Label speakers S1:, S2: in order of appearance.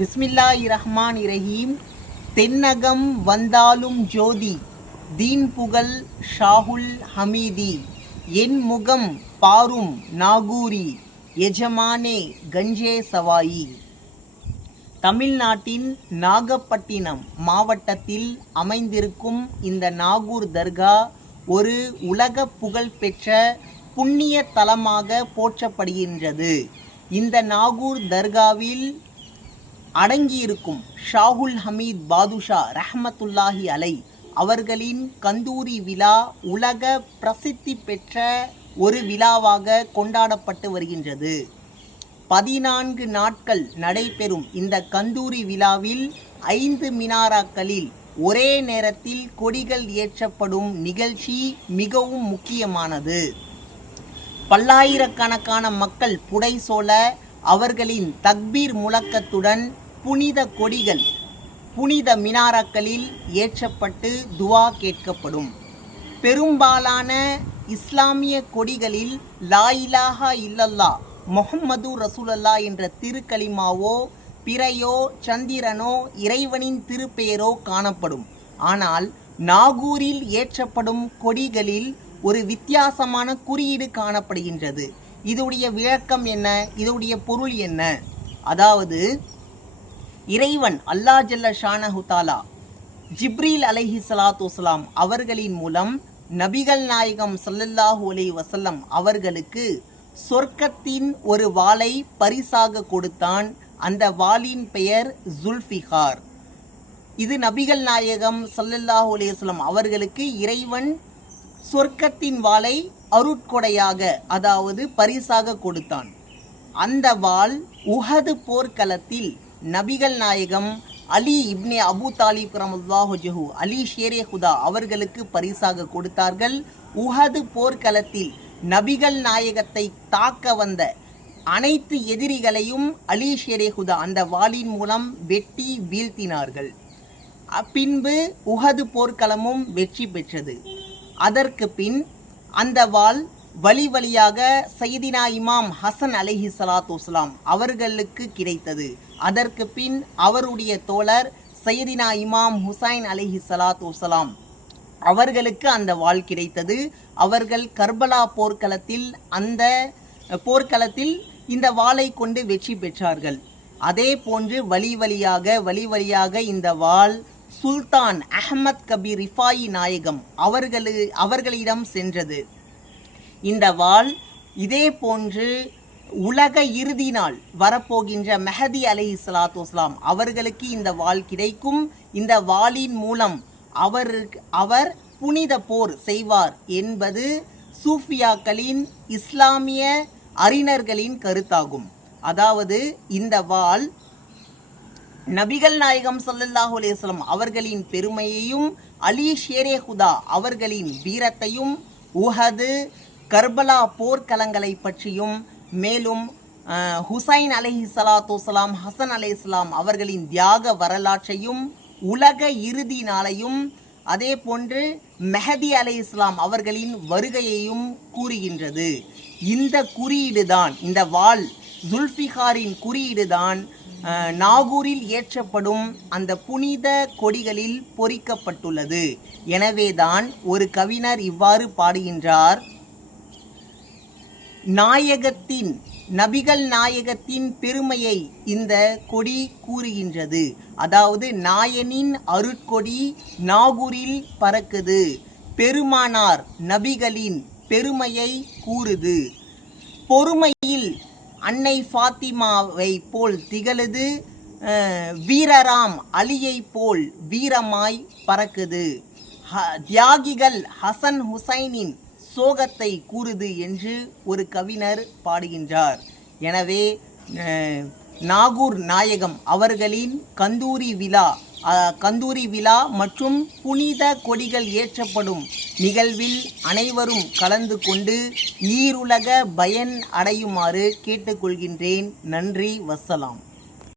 S1: பிஸ்மில்லா ரஹ்மான் இரஹீம் தென்னகம் வந்தாலும் ஜோதி தீன் புகழ் ஷாகுல் ஹமீதி. என் முகம் பாரும் நாகூரி எஜமானே கஞ்சே சவாயி. தமிழ்நாட்டின் நாகப்பட்டினம் மாவட்டத்தில் அமைந்திருக்கும் இந்த நாகூர் தர்கா ஒரு உலக புகழ்பெற்ற புண்ணிய தலமாக போற்றப்படுகின்றது. இந்த நாகூர் தர்காவில் அடங்கியிருக்கும் ஷாகுல் ஹமீத் பாதுஷா ரஹமத்துல்லாஹி அலை அவர்களின் கந்தூரி விழா உலக பிரசித்தி பெற்ற ஒரு விழாவாக கொண்டாடப்பட்டு வருகின்றது. பதினான்கு நாட்கள் நடைபெறும் இந்த கந்தூரி விழாவில் ஐந்து மினாராக்களில் ஒரே நேரத்தில் கொடிகள் ஏற்றப்படும் நிகழ்ச்சி மிகவும் முக்கியமானது. பல்லாயிரக்கணக்கான மக்கள் புடைசோல அவர்களின் தக்பீர் முழக்கத்துடன் புனித கொடிகள் புனித மினாராக்களில் ஏற்றப்பட்டு துவா கேட்கப்படும். பெரும்பாலான இஸ்லாமிய கொடிகளில் லா இலாஹா இல்லல்லா முஹம்மது ரசூலல்லா என்ற திருக்கலிமாவோ பிறையோ சந்திரனோ இறைவனின் திருப்பெயரோ காணப்படும். ஆனால் நாகூரில் ஏற்றப்படும் கொடிகளில் ஒரு வித்தியாசமான குறியீடு காணப்படுகின்றது. இதோடைய விளக்கம் என்ன? இதோடைய பொருள் என்ன? அதாவது இறைவன் அல்லா ஜல்ல ஷானஹுதாலா ஜிப்ரீல் அலஹி ஸலாத்து வஸலாம் அவர்களின் மூலம் நபிகள் நாயகம் சல்லல்லாஹு அலி வசல்லம் அவர்களுக்கு சொர்க்கத்தின் ஒரு வாளை பரிசாக கொடுத்தான். அந்த வாளின் பெயர் ஜுல்ஃபிகார். இது நபிகள் நாயகம் சல்லல்லாஹு அலைஹி அவர்களுக்கு இறைவன் சொர்க்கத்தின் வாளை அருட்கொடையாக அதாவது பரிசாக கொடுத்தான். அந்த வாள் உஹது போர்க்களத்தில் நபிகள் நாயகம் அலி இப்னே அபு தாலிப் ரமல்லாஹுஜஹு அலி ஷேரே ஹுதா அவர்களுக்கு பரிசாக கொடுத்தார்கள். உஹது போர்க்களத்தில் நபிகள் நாயகத்தை தாக்க வந்த அனைத்து எதிரிகளையும் அலி ஷேரே ஹுதா அந்த வாளின் மூலம் வெட்டி வீழ்த்தினார்கள். பின்பு உஹது போர்க்களமும் வெற்றி பெற்றது. அதற்கு பின் அந்த வாள் வழி வழியாக சைதினா இமாம் ஹசன் அலைஹி ஸலாத்து அவர்களுக்கு கிடைத்தது. அதற்கு பின் அவருடைய தோழர் சையதினா இமாம் ஹுசைன் அலைஹி ஸலாத்து அவர்களுக்கு அந்த வாள் கிடைத்தது. அவர்கள் கர்பலா போர்க்களத்தில் அந்த போர்க்களத்தில் இந்த வாளை கொண்டு வெற்றி பெற்றார்கள். அதே போன்று வழி வழியாக வழி வழியாக இந்த வாள் சுல்தான் அஹ்மத் கபீர் ரிஃபாயி நாயகம் அவர்களு அவர்களிடம் சென்றது. இந்த வாள் இதே போன்று உலக இறுதி நாள் வரப்போகின்ற மெஹதி அலை சலாத்து அவர்களுக்கு இந்த வாள் கிடைக்கும். இந்த வாளின் மூலம் அவர் அவர் புனித போர் செய்வார் என்பது சூஃபியாக்களின் இஸ்லாமிய அறிஞர்களின் கருத்தாகும். அதாவது இந்த வாள் நபிகள் நாயகம் சல்லல்லாஹு அலையம் அவர்களின் பெருமையையும் அலி ஷேரே ஹுதா அவர்களின் வீரத்தையும் உஹது கர்பலா போர்க்களங்களை பற்றியும் மேலும் ஹுசைன் அலைஹி சலாத்துலாம் ஹசன் ஹசன் இஸ்லாம் அவர்களின் தியாக வரலாற்றையும் உலக இறுதி நாளையும் அதே போன்று மெஹதி அலை இஸ்லாம் அவர்களின் வருகையையும் கூறுகின்றது. இந்த குறியீடு தான் இந்த வாள் ஜுல்ஃபிகாரின் குறியீடு தான் நாகூரில் ஏற்றப்படும் அந்த புனித கொடிகளில் பொறிக்கப்பட்டுள்ளது. எனவேதான் ஒரு கவிஞர் இவ்வாறு பாடுகின்றார் நாயகத்தின் நபிகள் நாயகத்தின் பெருமையை இந்த கொடி கூறுகின்றது. அதாவது நாயனின் அருட்கொடி நாகூரில் பறக்குது. பெருமானார் நபிகளின் பெருமையை கூறுது. பொறுமையில் அன்னை ஃபாத்திமாவை போல் திகழுது வீரராம் அலியை போல் வீரமாய் பறக்குது. ஹ- தியாகிகள் ஹசன் ஹுசைனின் சோகத்தை கூறுது என்று ஒரு கவிஞர் பாடுகின்றார். எனவே நாகூர் நாயகம் அவர்களின் கந்தூரி விழா கந்தூரி விழா மற்றும் புனித கொடிகள் ஏற்றப்படும் நிகழ்வில் அனைவரும் கலந்து கொண்டு ஈருலக பயன் அடையுமாறு கேட்டுக்கொள்கின்றேன். நன்றி வசலாம்.